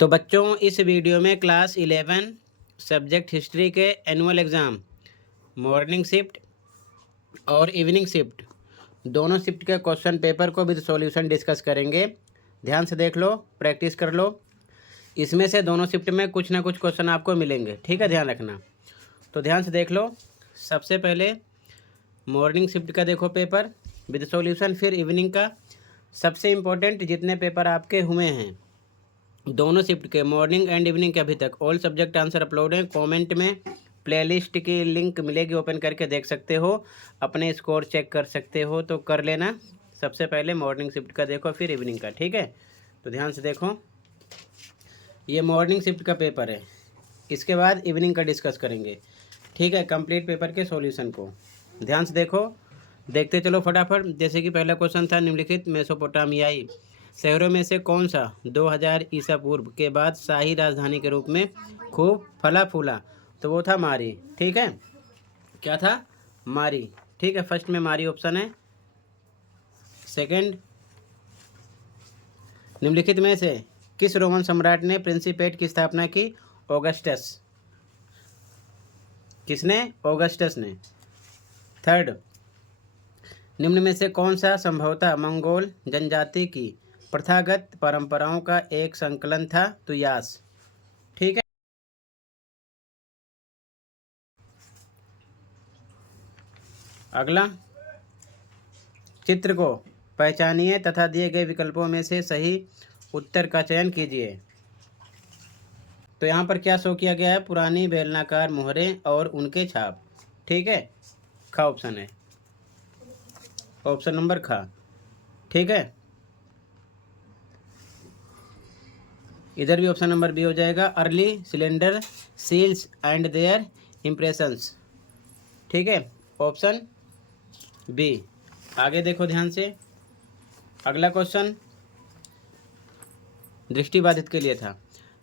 तो बच्चों, इस वीडियो में क्लास 11 सब्जेक्ट हिस्ट्री के एनुअल एग्ज़ाम मॉर्निंग शिफ्ट और इवनिंग शिफ्ट दोनों शिफ्ट के क्वेश्चन पेपर को विद सॉल्यूशन डिस्कस करेंगे। ध्यान से देख लो, प्रैक्टिस कर लो। इसमें से दोनों शिफ्ट में कुछ ना कुछ क्वेश्चन आपको मिलेंगे, ठीक है, ध्यान रखना। तो ध्यान से देख लो। सबसे पहले मॉर्निंग शिफ्ट का देखो पेपर विद सॉल्यूशन, फिर इवनिंग का। सबसे इम्पोर्टेंट जितने पेपर आपके हुए हैं दोनों शिफ्ट के, मॉर्निंग एंड इवनिंग के, अभी तक ऑल सब्जेक्ट आंसर अपलोड हैं। कमेंट में प्लेलिस्ट की लिंक मिलेगी, ओपन करके देख सकते हो, अपने स्कोर चेक कर सकते हो, तो कर लेना। सबसे पहले मॉर्निंग शिफ्ट का देखो, फिर इवनिंग का, ठीक है। तो ध्यान से देखो, ये मॉर्निंग शिफ्ट का पेपर है, इसके बाद इवनिंग का डिस्कस करेंगे, ठीक है, कंप्लीट पेपर के सॉल्यूशन को। ध्यान से देखो, देखते चलो फटाफट। जैसे कि पहला क्वेश्चन था, निम्नलिखित मेसोपोटामियाई शहरों में से कौन सा 2000 ईसा पूर्व के बाद शाही राजधानी के रूप में खूब फला फूला? तो वो था मारी, ठीक है। क्या था? मारी, ठीक है। फर्स्ट में मारी ऑप्शन है। सेकंड, निम्नलिखित में से किस रोमन सम्राट ने प्रिंसिपेट की स्थापना की? ऑगस्टस। किसने? ऑगस्टस ने। थर्ड, निम्न में से कौन सा संभवतः मंगोल जनजाति की प्रथागत परंपराओं का एक संकलन था? तो यास, ठीक है। अगला, चित्र को पहचानिए तथा दिए गए विकल्पों में से सही उत्तर का चयन कीजिए। तो यहाँ पर क्या शो किया गया है? पुरानी बेलनाकार मोहरें और उनके छाप, ठीक है। खा ऑप्शन है, ऑप्शन नंबर खा, ठीक है। इधर भी ऑप्शन नंबर बी हो जाएगा, early cylinder seals and their impressions, ठीक है, ऑप्शन बी। आगे देखो ध्यान से। अगला क्वेश्चन दृष्टिबाधित के लिए था।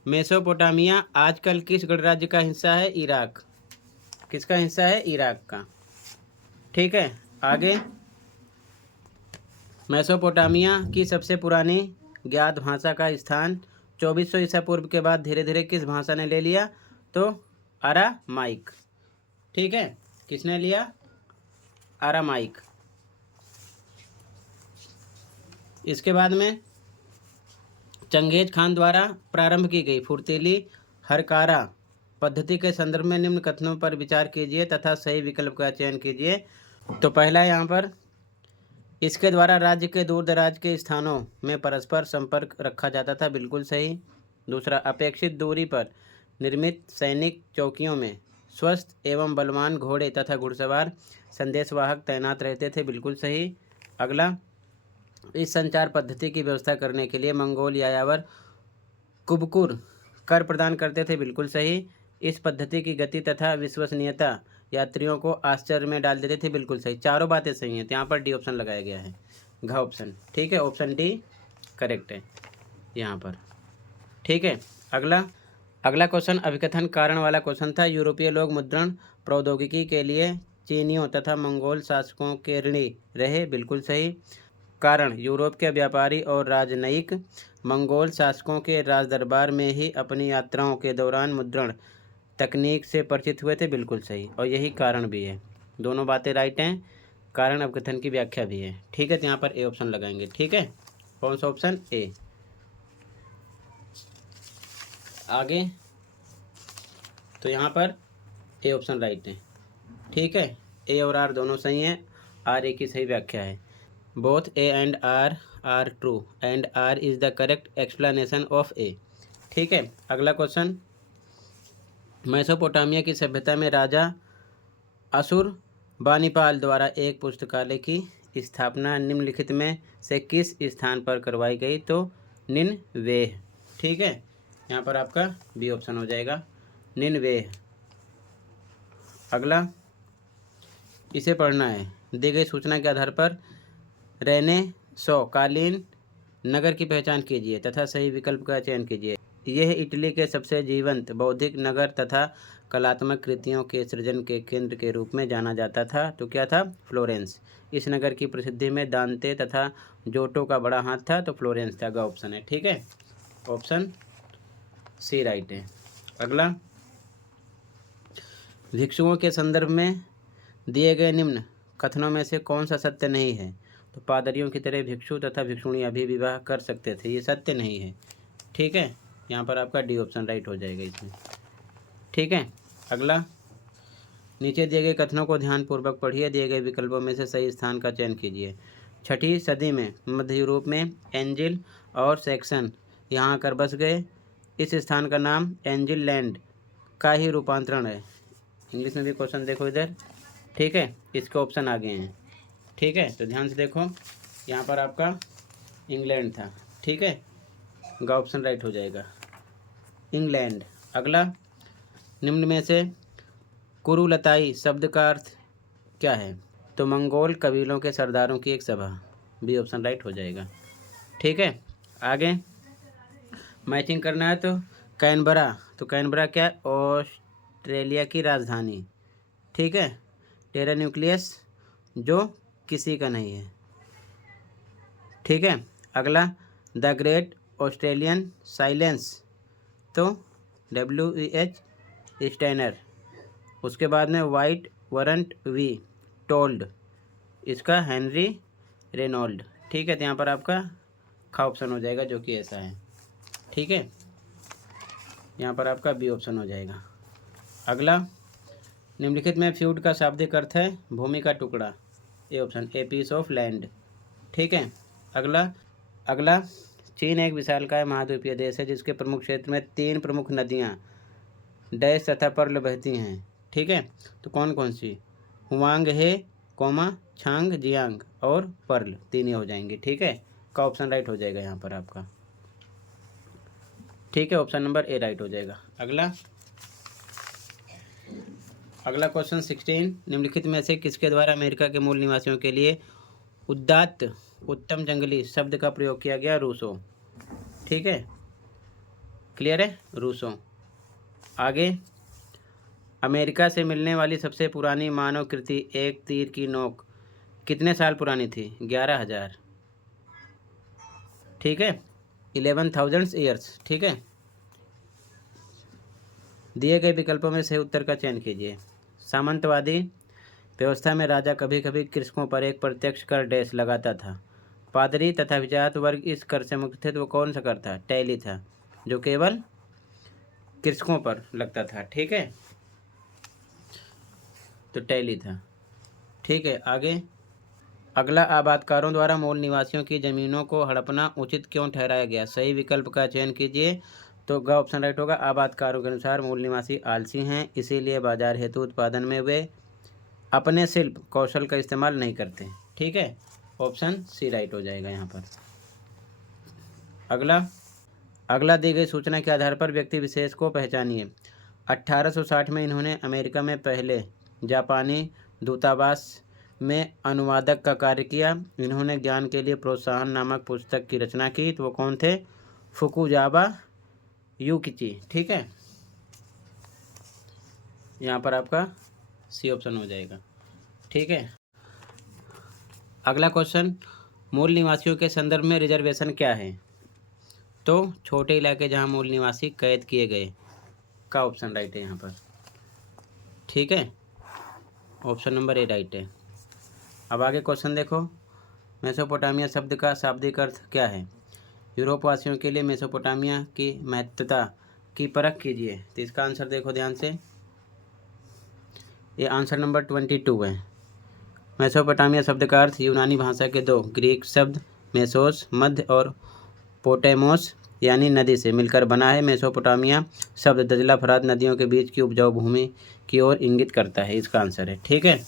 मेसोपोटामिया आजकल किस गणराज्य का हिस्सा है? इराक। किसका हिस्सा है? इराक का, ठीक है। आगे, मेसोपोटामिया की सबसे पुरानी ज्ञात भाषा का स्थान 2400 ईसा पूर्व के बाद धीरे धीरे किस भाषा ने ले लिया? तो अरामाइक, ठीक है। किसने लिया? अरामाइक। इसके बाद में चंगेज खान द्वारा प्रारंभ की गई फुर्तीली हरकारा पद्धति के संदर्भ में निम्न कथनों पर विचार कीजिए तथा सही विकल्प का चयन कीजिए। तो पहला यहाँ पर, इसके द्वारा राज्य के दूर दराज के स्थानों में परस्पर संपर्क रखा जाता था, बिल्कुल सही। दूसरा, अपेक्षित दूरी पर निर्मित सैनिक चौकियों में स्वस्थ एवं बलवान घोड़े तथा घुड़सवार संदेशवाहक तैनात रहते थे, बिल्कुल सही। अगला, इस संचार पद्धति की व्यवस्था करने के लिए मंगोल यायावर कुबकुर कर प्रदान करते थे, बिल्कुल सही। इस पद्धति की गति तथा विश्वसनीयता यात्रियों को आश्चर्य में डाल देते थे, बिल्कुल सही। चारों बातें सही हैं, तो यहाँ पर डी ऑप्शन लगाया गया है, घ ऑप्शन, ठीक है। ऑप्शन डी करेक्ट है यहाँ पर, ठीक है। अगला क्वेश्चन अभिकथन कारण वाला क्वेश्चन था। यूरोपीय लोग मुद्रण प्रौद्योगिकी के लिए चीनियों तथा मंगोल शासकों के ऋणी रहे, बिल्कुल सही। कारण, यूरोप के व्यापारी और राजनयिक मंगोल शासकों के राजदरबार में ही अपनी यात्राओं के दौरान मुद्रण तकनीक से परिचित हुए थे, बिल्कुल सही। और यही कारण भी है, दोनों बातें राइट हैं। कारण अवकथन की व्याख्या भी है, ठीक है। तो यहाँ पर ए ऑप्शन लगाएंगे, ठीक है। कौन सा ऑप्शन? ए। आगे, तो यहाँ पर ए ऑप्शन राइट है, ठीक है। ए और आर दोनों सही हैं, आर ए की सही व्याख्या है। Both A and R are true and R is the correct explanation of A, ठीक है। अगला क्वेश्चन, मेसोपोटामिया की सभ्यता में राजा असुरबानिपाल द्वारा एक पुस्तकालय की स्थापना निम्नलिखित में से किस स्थान पर करवाई गई? तो निनवेह, ठीक है। यहाँ पर आपका बी ऑप्शन हो जाएगा, निनवेह। अगला, इसे पढ़ना है। दी गई सूचना के आधार पर रेनेसां नगर की पहचान कीजिए तथा सही विकल्प का चयन कीजिए। यह इटली के सबसे जीवंत बौद्धिक नगर तथा कलात्मक कृतियों के सृजन के केंद्र के रूप में जाना जाता था। तो क्या था? फ्लोरेंस। इस नगर की प्रसिद्धि में दांते तथा जोटो का बड़ा हाथ था, तो फ्लोरेंस था, ग ऑप्शन है, ठीक है। ऑप्शन सी राइट है। अगला, भिक्षुओं के संदर्भ में दिए गए निम्न कथनों में से कौन सा सत्य नहीं है? तो पादरियों की तरह भिक्षु तथा भिक्षुणी भी विवाह कर सकते थे, ये सत्य नहीं है। ठीक है, यहाँ पर आपका डी ऑप्शन राइट हो जाएगा इसमें। ठीक है। अगला, नीचे दिए गए कथनों को ध्यानपूर्वक पढ़िए, दिए गए विकल्पों में से सही स्थान का चयन कीजिए। 6ठी सदी में मध्य यूरोप में एंजिल और सैक्सन यहाँ आकर बस गए। इस स्थान का नाम एंजिल लैंड का ही रूपांतरण है। इंग्लिश में भी क्वेश्चन देखो इधर। ठीक है, इसके ऑप्शन आगे हैं। ठीक है, तो ध्यान से देखो, यहाँ पर आपका इंग्लैंड था। ठीक है, गा ऑप्शन राइट हो जाएगा, इंग्लैंड। अगला, निम्न में से कुरुलताई शब्द का अर्थ क्या है? तो मंगोल कबीलों के सरदारों की एक सभा, बी ऑप्शन राइट हो जाएगा। ठीक है, आगे मैचिंग करना है तो कैनबरा, तो कैनबरा क्या? ऑस्ट्रेलिया की राजधानी। ठीक है, टेरा न्यूक्लियस जो किसी का नहीं है। ठीक है, अगला, द ग्रेट ऑस्ट्रेलियन साइलेंस, तो WEH स्टेनर। उसके बाद में वाइट वरंट वी टोल्ड, इसका हेनरी रेनॉल्ड। ठीक है, तो यहाँ पर आपका खा ऑप्शन हो जाएगा जो कि ऐसा है। ठीक है, यहाँ पर आपका बी ऑप्शन हो जाएगा। अगला, निम्नलिखित में फ्यूड का शाब्दिक अर्थ है भूमि का टुकड़ा, A option, a piece of land. ठीक है, अगला, चीन एक विशालकाय महाद्वीपीय देश है जिसके प्रमुख क्षेत्र में 3 प्रमुख नदियाँ डैश तथा पर्ल बहती हैं। ठीक है, तो कौन कौन सी? हुआंग हे, छांग जियांग और पर्ल, 3 ही हो जाएंगे। ठीक है, का ऑप्शन राइट हो जाएगा यहाँ पर आपका। ठीक है, ऑप्शन नंबर ए राइट हो जाएगा। अगला क्वेश्चन 16, निम्नलिखित में से किसके द्वारा अमेरिका के मूल निवासियों के लिए उदात्त उत्तम जंगली शब्द का प्रयोग किया गया? रूसो। ठीक है, क्लियर है, रूसो। आगे, अमेरिका से मिलने वाली सबसे पुरानी मानव कृति एक तीर की नोक कितने साल पुरानी थी? 11,000। ठीक है, 11,000 ईयर्स। ठीक है, दिए गए विकल्पों में सही उत्तर का चयन कीजिए। सामंतवादी व्यवस्था में राजा कभी कभी कृषकों पर एक प्रत्यक्ष कर डैश लगाता था। पादरी तथा विजात वर्ग इस कर से मुक्त थे, तो वो कौन सा कर था? टैली था, जो केवल कृषकों पर लगता था। ठीक है, तो टैली था। ठीक है, आगे, अगला, आबादकारों द्वारा मूल निवासियों की जमीनों को हड़पना उचित क्यों ठहराया गया? सही विकल्प का चयन कीजिए। तो ग ऑप्शन राइट होगा। आबादकारों के अनुसार मूल निवासी आलसी हैं, इसीलिए बाजार हेतु उत्पादन में वे अपने शिल्प कौशल का इस्तेमाल नहीं करते। ठीक है, ऑप्शन सी राइट हो जाएगा यहाँ पर। अगला दी गई सूचना के आधार पर व्यक्ति विशेष को पहचानिए। 1860 में इन्होंने अमेरिका में पहले जापानी दूतावास में अनुवादक का कार्य किया। इन्होंने ज्ञान के लिए प्रोत्साहन नामक पुस्तक की रचना की, तो वो कौन थे? फुकुजावा युकिची। ठीक है, यहाँ पर आपका सी ऑप्शन हो जाएगा। ठीक है, अगला क्वेश्चन, मूल निवासियों के संदर्भ में रिजर्वेशन क्या है? तो छोटे इलाके जहाँ मूल निवासी कैद किए गए, का ऑप्शन राइट है यहाँ पर। ठीक है, ऑप्शन नंबर ए राइट है। अब आगे क्वेश्चन देखो, मेसोपोटामिया शब्द का शाब्दिक अर्थ क्या है? यूरोप वासियों के लिए मेसोपोटामिया की महत्वता की परख कीजिए। तो इसका आंसर देखो ध्यान से, ये आंसर नंबर 22 है। मेसोपोटामिया शब्द का अर्थ यूनानी भाषा के 2 ग्रीक शब्द मेसोस मध्य और पोटेमोस यानी नदी से मिलकर बना है। मेसोपोटामिया शब्द दजला फरात नदियों के बीच की उपजाऊ भूमि की ओर इंगित करता है, इसका आंसर है। ठीक है,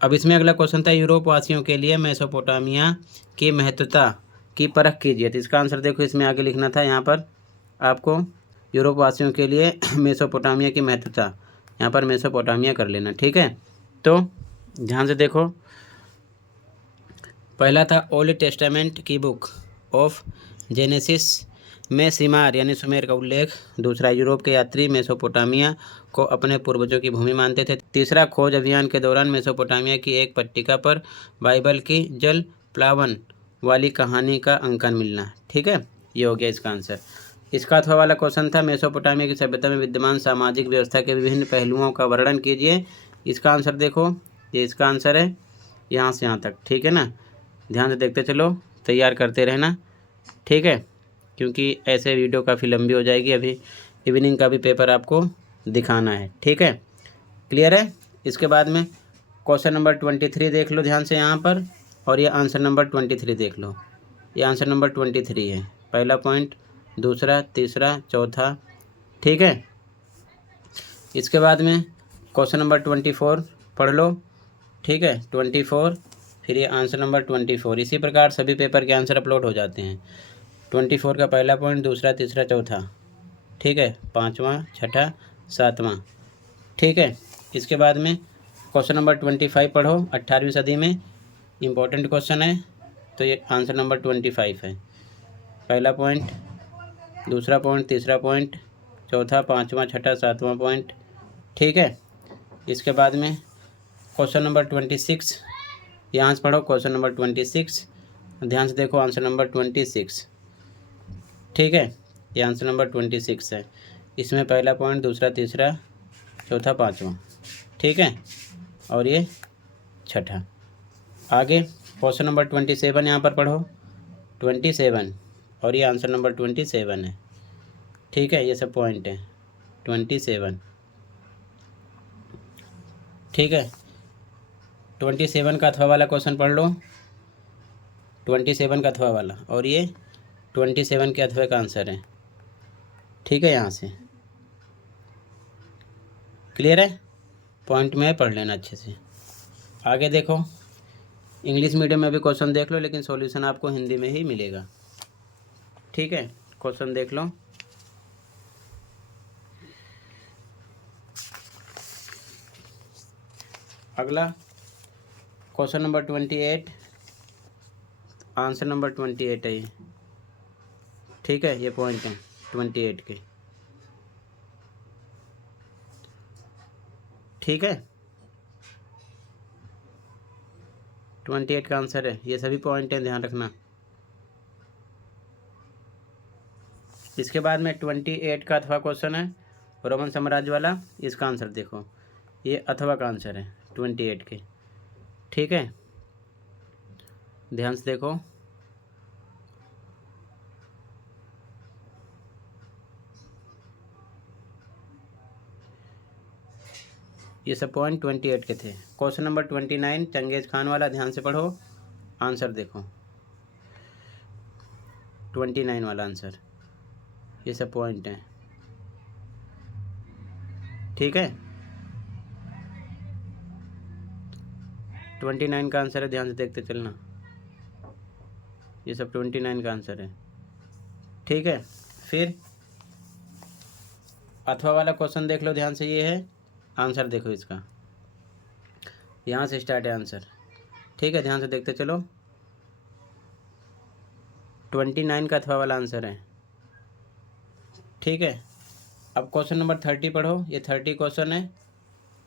अब इसमें अगला क्वेश्चन था, यूरोप वासियों के लिए मेसोपोटामिया की महत्वता की परख कीजिए। तो इसका आंसर देखो, इसमें आगे लिखना था, यहाँ पर आपको यूरोप वासियों के लिए मेसोपोटामिया की महत्वता, यहाँ पर मेसोपोटामिया कर लेना। ठीक है, तो ध्यान से देखो, पहला था ओल्ड टेस्टामेंट की बुक ऑफ जेनेसिस में सिमार यानी सुमेर का उल्लेख। दूसरा, यूरोप के यात्री मेसोपोटामिया को अपने पूर्वजों की भूमि मानते थे। तीसरा, खोज अभियान के दौरान मेसोपोटामिया की एक पट्टिका पर बाइबल की जल प्लावन वाली कहानी का अंकन मिलना। ठीक है, ये हो गया इसका आंसर। इसका अथवा वाला क्वेश्चन था, मेसोपोटामिया की सभ्यता में विद्यमान सामाजिक व्यवस्था के विभिन्न पहलुओं का वर्णन कीजिए। इसका आंसर देखो, ये इसका आंसर है यहाँ से यहाँ तक, ठीक है ना। ध्यान से देखते चलो, तैयार करते रहना, ठीक है, क्योंकि ऐसे वीडियो काफ़ी लंबी हो जाएगी। अभी इवनिंग का भी पेपर आपको दिखाना है, ठीक है, क्लियर है। इसके बाद में क्वेश्चन नंबर 23 देख लो ध्यान से यहाँ पर, और ये आंसर नंबर 23 देख लो। ये आंसर नंबर 23 है, पहला पॉइंट, दूसरा, तीसरा, चौथा, ठीक है। इसके बाद में क्वेश्चन नंबर 24 पढ़ लो, ठीक है, 24, फिर ये आंसर नंबर 24। इसी प्रकार सभी पेपर के आंसर अपलोड हो जाते हैं। 24 का पहला पॉइंट, दूसरा, तीसरा, चौथा, ठीक है, पाँचवा, छठा, सातवां, ठीक है। इसके बाद में क्वेश्चन नंबर 25 पढ़ो, 18वीं सदी में इम्पोर्टेंट क्वेश्चन है, तो ये आंसर नंबर 25 है, पहला पॉइंट, दूसरा पॉइंट, तीसरा पॉइंट, चौथा, पाँचवा, छठा, सातवां पॉइंट, ठीक है। इसके बाद में क्वेश्चन नंबर 26, यहाँ से पढ़ो क्वेश्चन नंबर 26, ध्यान से देखो आंसर नंबर 26, ठीक है, ये आंसर नंबर 26 है। इसमें पहला पॉइंट, दूसरा, तीसरा, चौथा, पाँचवा, ठीक है, और ये छठा। आगे क्वेश्चन नंबर 27 यहाँ पर पढ़ो, 27, और ये आंसर नंबर 27 है, ठीक है, ये सब पॉइंट है, 27, ठीक है। 27 का अथवा वाला क्वेश्चन पढ़ लो, 27 का अथवा वाला, और ये 27 के अथवा का आंसर है, ठीक है, यहाँ से क्लियर है, पॉइंट में पढ़ लेना अच्छे से। आगे देखो, इंग्लिश मीडियम में भी क्वेश्चन देख लो, लेकिन सॉल्यूशन आपको हिंदी में ही मिलेगा, ठीक है। क्वेश्चन देख लो, अगला क्वेश्चन नंबर 28, आंसर नंबर 28 है ये, ठीक है, ये पॉइंट है 28 के, ठीक है, 28 का आंसर है, ये सभी पॉइंट हैं, ध्यान रखना। इसके बाद में 28 का अथवा क्वेश्चन है, रोमन साम्राज्य वाला, इसका आंसर देखो, ये अथवा का आंसर है 28 के, ठीक है, ध्यान से देखो। ये सब पॉइंट 28 के थे। क्वेश्चन नंबर 29 चंगेज खान वाला, ध्यान से पढ़ो, आंसर देखो, 29 वाला आंसर, ये सब पॉइंट हैं, ठीक है, 29 का आंसर है, ध्यान से देखते चलना, ये सब 29 का आंसर है, ठीक है। फिर अथवा वाला क्वेश्चन देख लो ध्यान से, ये है आंसर देखो इसका, यहाँ से स्टार्ट है आंसर, ठीक है, ध्यान से देखते चलो, 29 का अथवा वाला आंसर है, ठीक है। अब क्वेश्चन नंबर 30 पढ़ो, ये 30 क्वेश्चन है,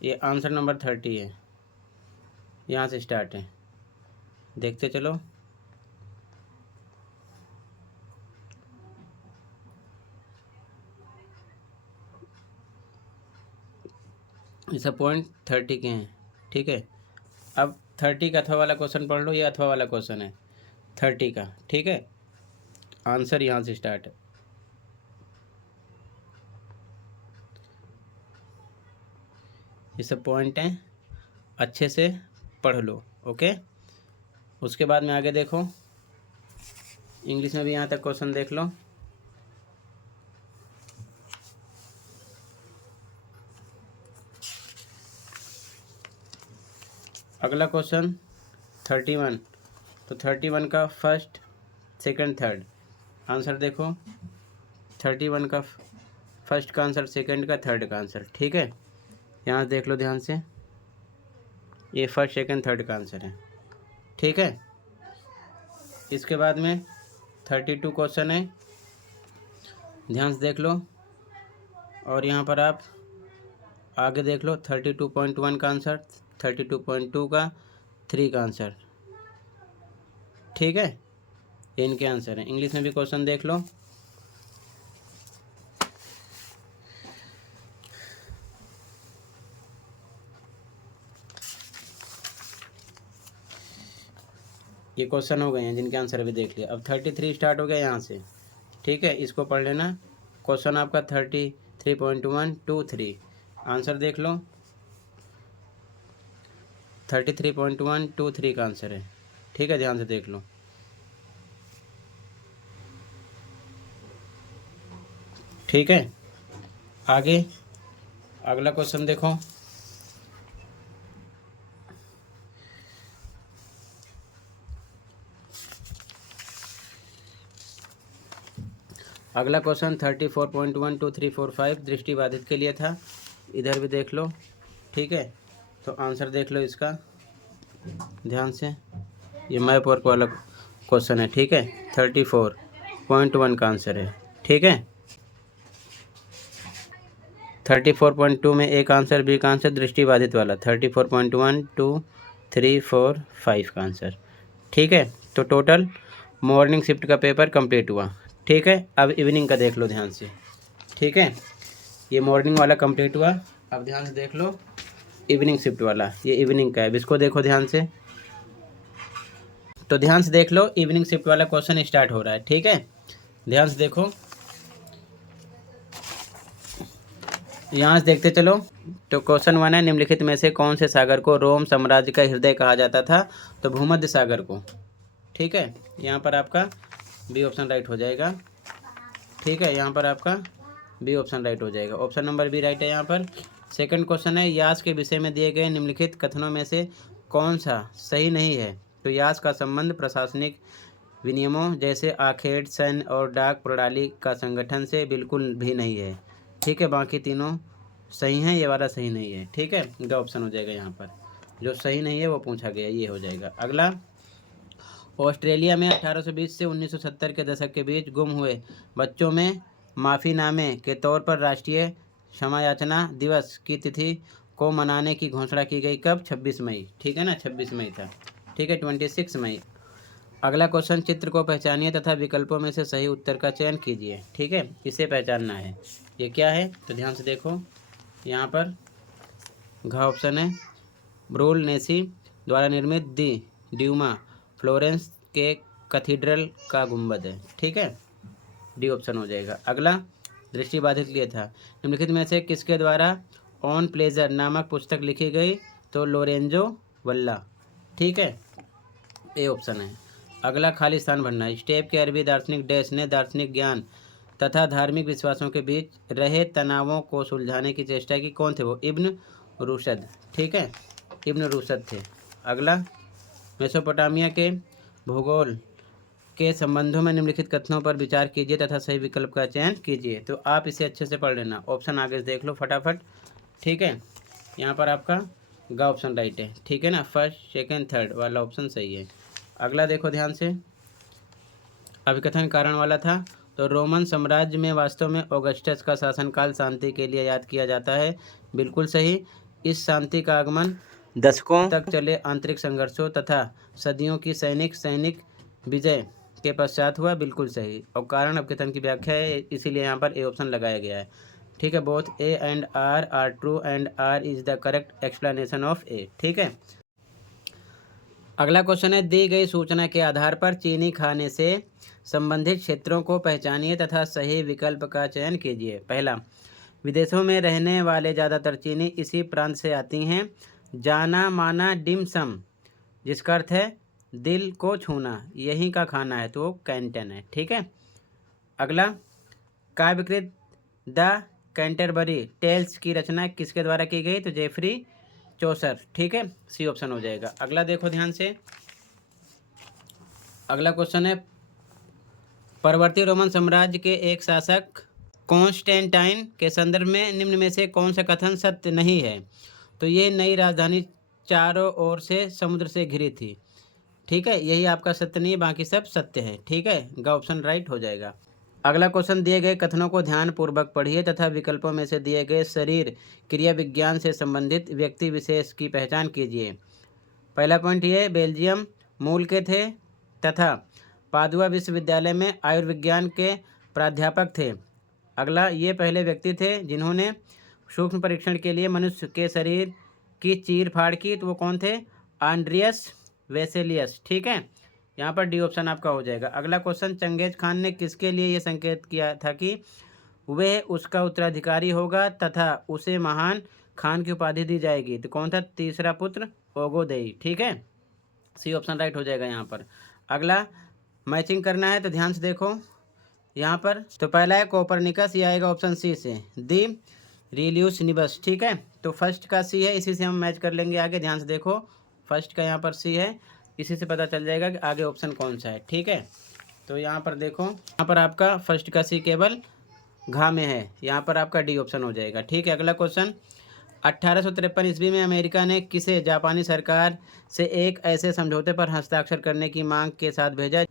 ये आंसर नंबर 30 है, यहाँ से स्टार्ट है, देखते चलो। ये सब पॉइंट 30 के हैं, ठीक है। अब 30 का अथवा वाला क्वेश्चन पढ़ लो, ये अथवा वाला क्वेश्चन है 30 का, ठीक है, आंसर यहाँ से स्टार्ट है, ये सब पॉइंट हैं, अच्छे से पढ़ लो, ओके। उसके बाद में आगे देखो, इंग्लिश में भी यहाँ तक क्वेश्चन देख लो। अगला क्वेश्चन 31, तो 31 का फर्स्ट, सेकंड, थर्ड आंसर देखो, 31 का फर्स्ट का आंसर, सेकंड का, थर्ड का आंसर, ठीक है, यहाँ देख लो ध्यान से, ये फर्स्ट, सेकंड, थर्ड का आंसर है, ठीक है। इसके बाद में 32 क्वेश्चन है, ध्यान से देख लो, और यहाँ पर आप आगे देख लो, 32.1 का आंसर, 32.2 का, 3 का आंसर, ठीक है, ये इनके आंसर हैं। इंग्लिश में भी क्वेश्चन देख लो। ये क्वेश्चन हो गए हैं जिनके आंसर भी देख लिया। अब 33 स्टार्ट हो गया यहाँ से, ठीक है, इसको पढ़ लेना। क्वेश्चन आपका 33.123, आंसर देख लो। 33.123 का आंसर है, ठीक है, ध्यान से देख लो। ठीक है, आगे अगला क्वेश्चन देखो। अगला क्वेश्चन 34.12345 दृष्टिबाधित के लिए था। इधर भी देख लो, ठीक है। तो आंसर देख लो इसका ध्यान से। ये मैप वर्क वाला क्वेश्चन है, ठीक है। 34.1 का आंसर है, ठीक है। 34.2 में एक आंसर, बी का आंसर दृष्टिबाधित वाला। 34.1 2 3 4 5 का आंसर, ठीक है। तो टोटल मॉर्निंग शिफ्ट का पेपर कंप्लीट हुआ, ठीक है। अब इवनिंग का देख लो ध्यान से, ठीक है। ये मॉर्निंग वाला कंप्लीट हुआ, अब ध्यान से देख लो इवनिंग शिफ्ट वाला। ये इवनिंग का है, इसको देखो ध्यान से। तो ध्यान से देख लो, इवनिंग शिफ्ट वाला क्वेश्चन स्टार्ट हो रहा है, ठीक है। ध्यान से देखो, यहाँ से देखते चलो। तो क्वेश्चन 1 है, निम्नलिखित में से कौन से सागर को रोम साम्राज्य का हृदय कहा जाता था? तो भूमध्य सागर को, ठीक है। यहाँ पर आपका बी ऑप्शन राइट हो जाएगा, ठीक है। यहाँ पर आपका बी ऑप्शन राइट हो जाएगा, ऑप्शन नंबर बी राइट है यहाँ पर। सेकंड क्वेश्चन है, यास के विषय में दिए गए निम्नलिखित कथनों में से कौन सा सही नहीं है? तो यास का संबंध प्रशासनिक विनियमों जैसे आखेट, सैन्य और डाक प्रणाली का संगठन से बिल्कुल भी नहीं है, ठीक है। बाकी तीनों सही हैं, ये वाला सही नहीं है, ठीक है। ग ऑप्शन हो जाएगा यहाँ पर, जो सही नहीं है वो पूछा गया, ये हो जाएगा। अगला, ऑस्ट्रेलिया में 1820 से 1970 के दशक के बीच गुम हुए बच्चों में माफ़ीनामे के तौर पर राष्ट्रीय क्षमायाचना दिवस की तिथि को मनाने की घोषणा की गई कब? 26 मई, ठीक है ना, 26 मई था, ठीक है, 26 मई। अगला क्वेश्चन, चित्र को पहचानिए तथा विकल्पों में से सही उत्तर का चयन कीजिए, ठीक है। इसे पहचानना है, ये क्या है? तो ध्यान से देखो, यहाँ पर घ ऑप्शन है, ब्रूलनेसी द्वारा निर्मित दी ड्यूमा फ्लोरेंस के कैथीड्रल का गुंबद है, ठीक है, डी ऑप्शन हो जाएगा। अगला, दृष्टिबाधित लिए था, निम्नलिखित में से किसके द्वारा ऑन प्लेजर नामक पुस्तक लिखी गई? तो लोरेंजो वल्ला, ठीक है, ए ऑप्शन है। अगला, खाली स्थान भरना। स्टेप के अरबी दार्शनिक डैश ने दार्शनिक ज्ञान तथा धार्मिक विश्वासों के बीच रहे तनावों को सुलझाने की चेष्टा की, कौन थे वो? इब्न रुशद, ठीक है, इब्न रुशद थे। अगला, मेसोपोटामिया के भूगोल के संबंधों में निम्नलिखित कथनों पर विचार कीजिए तथा सही विकल्प का चयन कीजिए। तो आप इसे अच्छे से पढ़ लेना, ऑप्शन आगे देख लो फटाफट, ठीक है। यहाँ पर आपका ग ऑप्शन राइट है, ठीक है ना, फर्स्ट सेकंड थर्ड वाला ऑप्शन सही है। अगला देखो ध्यान से, अभिकथन कारण वाला था। तो रोमन साम्राज्य में वास्तव में ऑगस्टस का शासनकाल शांति के लिए याद किया जाता है, बिल्कुल सही। इस शांति का आगमन दशकों तक चले आंतरिक संघर्षों तथा सदियों की सैनिक विजय के पश्चात हुआ, बिल्कुल सही। और कारण अभिकथन की व्याख्या है, इसीलिए यहाँ पर ए ऑप्शन लगाया गया है, ठीक है। Both A and R true and R is the correct explanation of A, ठीक है। अगला क्वेश्चन है, दी गई सूचना के आधार पर चीनी खाने से संबंधित क्षेत्रों को पहचानिए तथा सही विकल्प का चयन कीजिए। पहला, विदेशों में रहने वाले ज़्यादातर चीनी इसी प्रांत से आती हैं। जाना माना डिम सम, जिसका अर्थ है दिल को छूना, यहीं का खाना है, तो वो कैंटन है, ठीक है। अगला, काव्यकृत द कैंटरबरी टेल्स की रचना किसके द्वारा की गई? तो जेफरी चौसर, ठीक है, सी ऑप्शन हो जाएगा। अगला देखो ध्यान से, अगला क्वेश्चन है, परवर्ती रोमन साम्राज्य के एक शासक कॉन्स्टेंटाइन के संदर्भ में निम्न में से कौन सा कथन सत्य नहीं है? तो ये नई राजधानी चारों ओर से समुद्र से घिरी थी, ठीक है, यही आपका सत्य नहीं है, बाकी सब सत्य है, ठीक है, ग ऑप्शन राइट हो जाएगा। अगला क्वेश्चन, दिए गए कथनों को ध्यानपूर्वक पढ़िए तथा विकल्पों में से दिए गए शरीर क्रिया विज्ञान से संबंधित व्यक्ति विशेष की पहचान कीजिए। पहला पॉइंट ये, बेल्जियम मूल के थे तथा पादुआ विश्वविद्यालय में आयुर्विज्ञान के प्राध्यापक थे। अगला, ये पहले व्यक्ति थे जिन्होंने सूक्ष्म परीक्षण के लिए मनुष्य के शरीर की चीर फाड़ की, तो वो कौन थे? आंड्रियस वेसेलियस। ठीक है, यहाँ पर डी ऑप्शन आपका हो जाएगा। अगला क्वेश्चन, चंगेज खान ने किसके लिए ये संकेत किया था कि वह उसका उत्तराधिकारी होगा तथा उसे महान खान की उपाधि दी जाएगी? तो कौन था? तीसरा पुत्र ओगोदेई। ठीक है, सी ऑप्शन राइट हो जाएगा यहाँ पर। अगला मैचिंग करना है तो ध्यान से देखो यहाँ पर। तो पहला है कोपरनिकस, ये आएगा ऑप्शन सी से, दी रिल्यूशनिबस। ठीक है, तो फर्स्ट का सी है, इसी से हम मैच कर लेंगे आगे। ध्यान से देखो, फर्स्ट का यहाँ पर सी है, इसी से पता चल जाएगा कि आगे ऑप्शन कौन सा है। ठीक है, तो यहाँ पर देखो, यहाँ पर आपका फर्स्ट का सी केवल घा में है, यहाँ पर आपका डी ऑप्शन हो जाएगा। ठीक है, अगला क्वेश्चन, 1853 ईस्वी में अमेरिका ने किसे जापानी सरकार से एक ऐसे समझौते पर हस्ताक्षर करने की मांग के साथ भेजा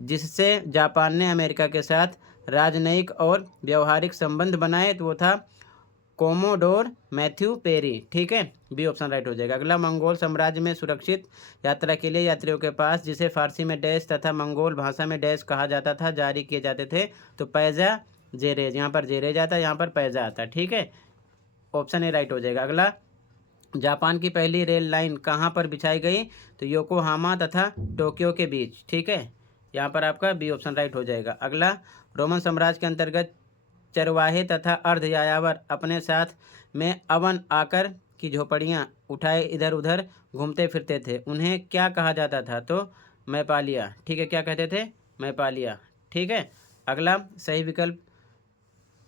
जिससे जापान ने अमेरिका के साथ राजनयिक और व्यवहारिक संबंध बनाए? तो वो था कोमोडोर मैथ्यू पेरी। ठीक है, बी ऑप्शन राइट हो जाएगा। अगला, मंगोल साम्राज्य में सुरक्षित यात्रा के लिए यात्रियों के पास जिसे फारसी में डैश तथा मंगोल भाषा में डैश कहा जाता था जारी किए जाते थे? तो पैजा जेरेज, यहाँ पर जेरेज आता है, यहाँ पर पैजा आता है। ठीक है, ऑप्शन ए राइट हो जाएगा। अगला, जापान की पहली रेल लाइन कहाँ पर बिछाई गई? तो योकोहामा तथा टोक्यो के बीच। ठीक है, यहाँ पर आपका बी ऑप्शन राइट हो जाएगा। अगला, रोमन साम्राज्य के अंतर्गत चरवाहे तथा अर्ध यायावर अपने साथ में अवन आकर की झोपड़ियाँ उठाए इधर उधर घूमते फिरते थे, उन्हें क्या कहा जाता था? तो मैपालिया। ठीक है, क्या कहते थे? मैपालिया। ठीक है, अगला, सही विकल्प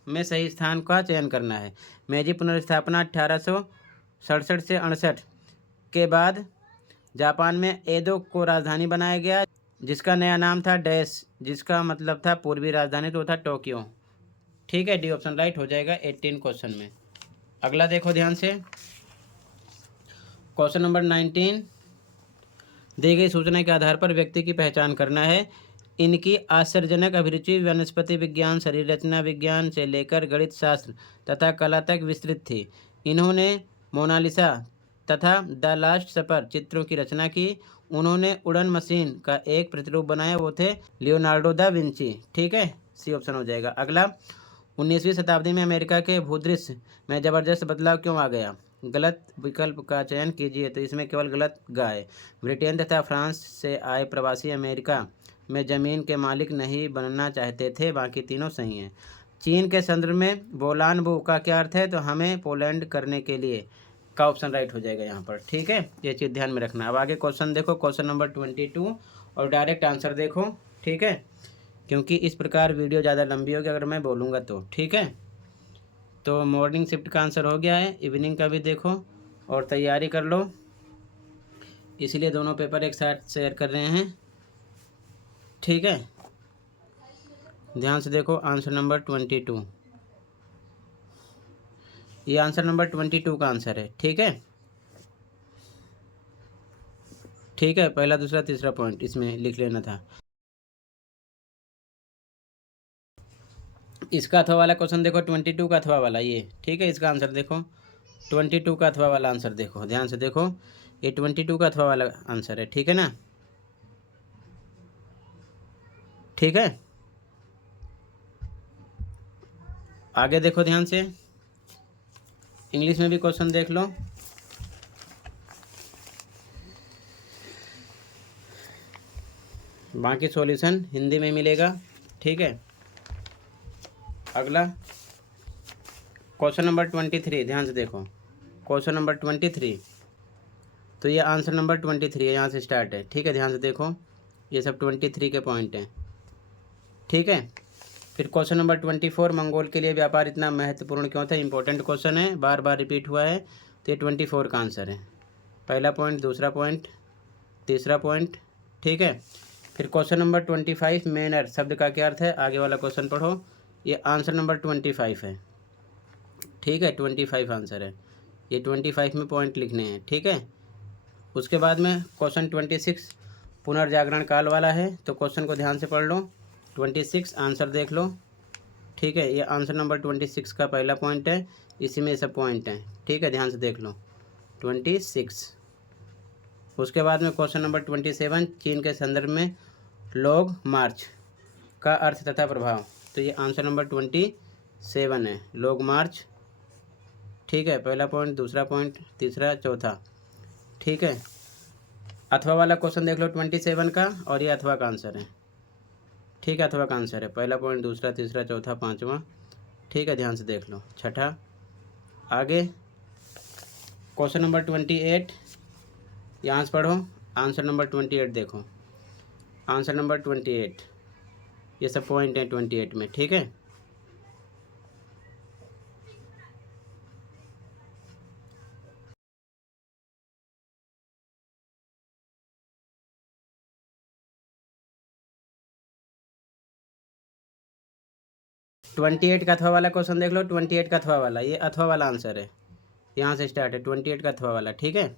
में सही स्थान का चयन करना है। मेजी पुनर्स्थापना 1867 से 68 के बाद जापान में एदो को राजधानी बनाया गया, जिसका नया नाम था डैश, जिसका मतलब था पूर्वी राजधानी, तो था टोक्यो। ठीक है, डी ऑप्शन राइट हो जाएगा 18 क्वेश्चन में। अगला देखो ध्यान से, क्वेश्चन नंबर 19, दी गई सूचना के आधार पर व्यक्ति की पहचान करना है। इनकी आश्चर्यजनक अभिरुचि वनस्पति विज्ञान, शरीर रचना विज्ञान से लेकर गणित शास्त्र तथा कला तक विस्तृत थी। इन्होंने मोनालिसा तथा द लास्ट सपर चित्रों की रचना की। उन्होंने उड़न मशीन का एक प्रतिरूप बनाया, वो थे लियोनार्डो दा विंची। ठीक है, सी ऑप्शन हो जाएगा। अगला, 19वीं शताब्दी में अमेरिका के भूदृश्य में ज़बरदस्त बदलाव क्यों आ गया? गलत विकल्प का चयन कीजिए, तो इसमें केवल गलत गाय। ब्रिटेन तथा फ्रांस से आए प्रवासी अमेरिका में ज़मीन के मालिक नहीं बनना चाहते थे, बाकी तीनों सही हैं। चीन के संदर्भ में बोलानबू का क्या अर्थ है? तो हमें पोलैंड करने के लिए का ऑप्शन राइट हो जाएगा यहाँ पर। ठीक है, ये चीज़ ध्यान में रखना। अब आगे क्वेश्चन देखो, क्वेश्चन नंबर 22, और डायरेक्ट आंसर देखो। ठीक है, क्योंकि इस प्रकार वीडियो ज़्यादा लंबी होगी अगर मैं बोलूँगा तो। ठीक है, तो मॉर्निंग शिफ्ट का आंसर हो गया है, इवनिंग का भी देखो और तैयारी कर लो, इसलिए दोनों पेपर एक साथ शेयर कर रहे हैं। ठीक है, ध्यान से देखो, आंसर नंबर 22, ये आंसर नंबर 22 का आंसर है। ठीक है, ठीक है, पहला दूसरा तीसरा पॉइंट इसमें लिख लेना था। इसका अथवा वाला क्वेश्चन देखो, 22 का अथवा वाला ये। ठीक है, इसका आंसर देखो, 22 का अथवा वाला आंसर देखो, ध्यान से देखो, ये 22 का अथवा वाला आंसर है। ठीक है ना? ठीक है, आगे देखो ध्यान से, इंग्लिश में भी क्वेश्चन देख लो। बाकी सॉल्यूशन हिंदी में मिलेगा। ठीक है, अगला क्वेश्चन नंबर 23, ध्यान से देखो, क्वेश्चन नंबर 23, तो ये आंसर नंबर 23 है, यहाँ से स्टार्ट है। ठीक है, ध्यान से देखो, ये सब 23 के पॉइंट हैं। ठीक है, फिर क्वेश्चन नंबर 24, मंगोल के लिए व्यापार इतना महत्वपूर्ण क्यों था? इंपॉर्टेंट क्वेश्चन है, बार बार रिपीट हुआ है, तो ये 24 का आंसर है। पहला पॉइंट, दूसरा पॉइंट, तीसरा पॉइंट। ठीक है, फिर क्वेश्चन नंबर 25, मैनर शब्द का क्या अर्थ है? आगे वाला क्वेश्चन पढ़ो, ये आंसर नंबर 25 है। ठीक है, 25 आंसर है, ये 25 में पॉइंट लिखने हैं। ठीक है, उसके बाद में क्वेश्चन 26 पुनर्जागरण काल वाला है, तो क्वेश्चन को ध्यान से पढ़ लो, 26 आंसर देख लो। ठीक है, ये आंसर नंबर 26 का पहला पॉइंट है, इसी में सब पॉइंट हैं। ठीक है, ध्यान से देख लो, 26। उसके बाद में क्वेश्चन नंबर 27, चीन के संदर्भ में लॉग मार्च का अर्थ तथा प्रभाव। तो ये आंसर नंबर 27 है, लॉग मार्च। ठीक है, पहला पॉइंट, दूसरा पॉइंट, तीसरा, चौथा। ठीक है, अथवा वाला क्वेश्चन देख लो 27 का, और ये अथवा का आंसर है। ठीक है, अथवा का आंसर है, पहला पॉइंट, दूसरा, तीसरा, चौथा, पाँचवा। ठीक है, ध्यान से देख लो। छठा, आगे क्वेश्चन नंबर 28, यहाँ से पढ़ो। आंसर नंबर 28 देखो, आंसर नंबर 28, ये सब पॉइंट है 28 में। ठीक है, ट्वेंटी एट का अथवा वाला क्वेश्चन देख लो। 28 का अथवा वाला, ये अथवा वाला आंसर है, यहाँ से स्टार्ट है 28 का अथवा वाला। ठीक है,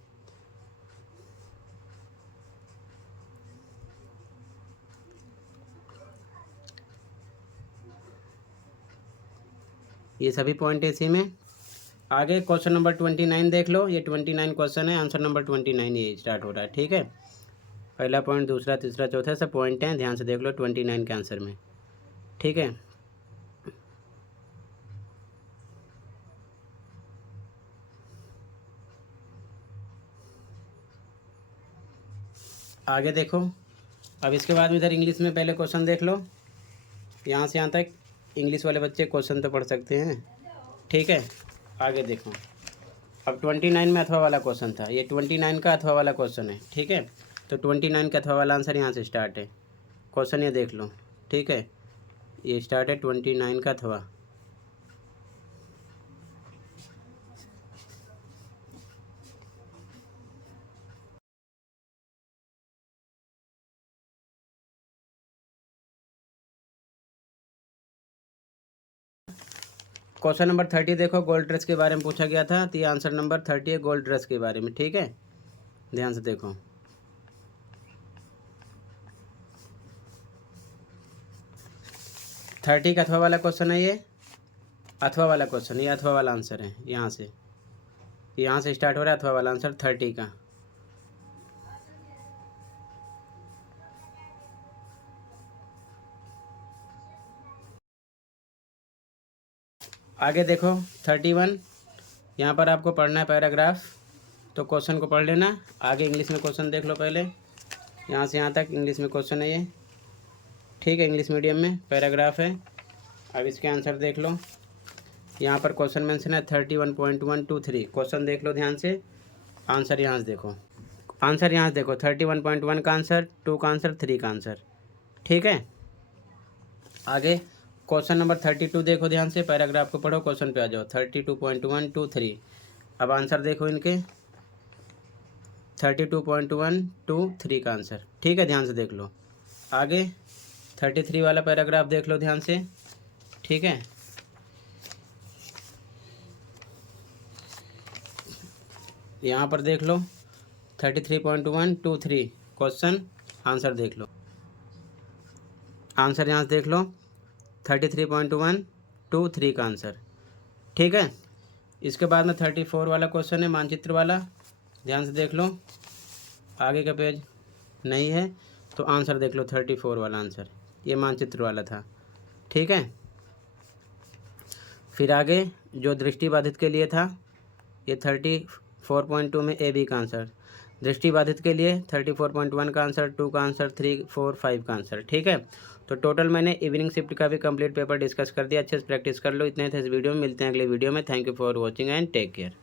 ये सभी पॉइंट है इसी में। आगे क्वेश्चन नंबर 29 देख लो, ये 29 क्वेश्चन है, आंसर नंबर 29 ये स्टार्ट हो रहा है। ठीक है, पहला पॉइंट, दूसरा, तीसरा, चौथा, सब पॉइंट हैं, ध्यान से देख लो 29 के आंसर में। ठीक है, आगे देखो। अब इसके बाद में इधर इंग्लिश में पहले क्वेश्चन देख लो, यहाँ से यहाँ तक इंग्लिश वाले बच्चे क्वेश्चन तो पढ़ सकते हैं। ठीक है, आगे देखो। अब 29 में अथवा वाला क्वेश्चन था, ये 29 का अथवा वाला क्वेश्चन है। ठीक है, तो 29 का अथवा वाला आंसर यहाँ से स्टार्ट है। क्वेश्चन ये देख लो। ठीक है, ये स्टार्ट है 29 का अथवा। क्वेश्चन नंबर 30 देखो, गोल्ड ड्रेस के बारे में पूछा गया था, तो ये आंसर नंबर 30 है, गोल्ड ड्रेस के बारे में। ठीक है, ध्यान से देखो। थर्टी का अथवा वाला क्वेश्चन है, ये अथवा वाला क्वेश्चन, ये अथवा वाला आंसर है, यहाँ से स्टार्ट हो रहा है अथवा वाला आंसर 30 का। आगे देखो 31, यहाँ पर आपको पढ़ना है पैराग्राफ, तो क्वेश्चन को पढ़ लेना। आगे इंग्लिश में क्वेश्चन देख लो पहले, यहाँ से यहाँ तक इंग्लिश में क्वेश्चन है ये। ठीक है, इंग्लिश मीडियम में पैराग्राफ है। अब इसके आंसर देख लो, यहाँ पर क्वेश्चन मेंशन है 31.123। क्वेश्चन देख लो ध्यान से, आंसर यहाँ से देखो, आंसर यहाँ से देखो 31.1 का आंसर, 2 का आंसर, 3 का आंसर। ठीक है, आगे क्वेश्चन नंबर 32 देखो ध्यान से, पैराग्राफ को पढ़ो, क्वेश्चन पे आ जाओ। 32.123, अब आंसर देखो इनके, 32.123 का आंसर। ठीक है, ध्यान से देख लो। आगे 33 वाला पैराग्राफ देख लो ध्यान से। ठीक है, यहाँ पर देख लो 33.123 क्वेश्चन, आंसर देख लो, आंसर यहाँ से देख लो 33.123 का आंसर। ठीक है, इसके बाद में 34 वाला क्वेश्चन है, मानचित्र वाला, ध्यान से देख लो। आगे का पेज नहीं है, तो आंसर देख लो 34 वाला आंसर, ये मानचित्र वाला था। ठीक है, फिर आगे जो दृष्टिबाधित के लिए था, ये 34.2 में ए बी का आंसर। दृष्टिबाधित के लिए 34.1 का आंसर, 2 का आंसर, 3, 4, 5 का आंसर। ठीक है, तो टोटल मैंने इवनिंग शिफ्ट का भी कंप्लीट पेपर डिस्कस कर दिया, अच्छे से प्रैक्टिस कर लो। इतने थे इस वीडियो में, मिलते हैं अगले वीडियो में। Thank you for watching and take care.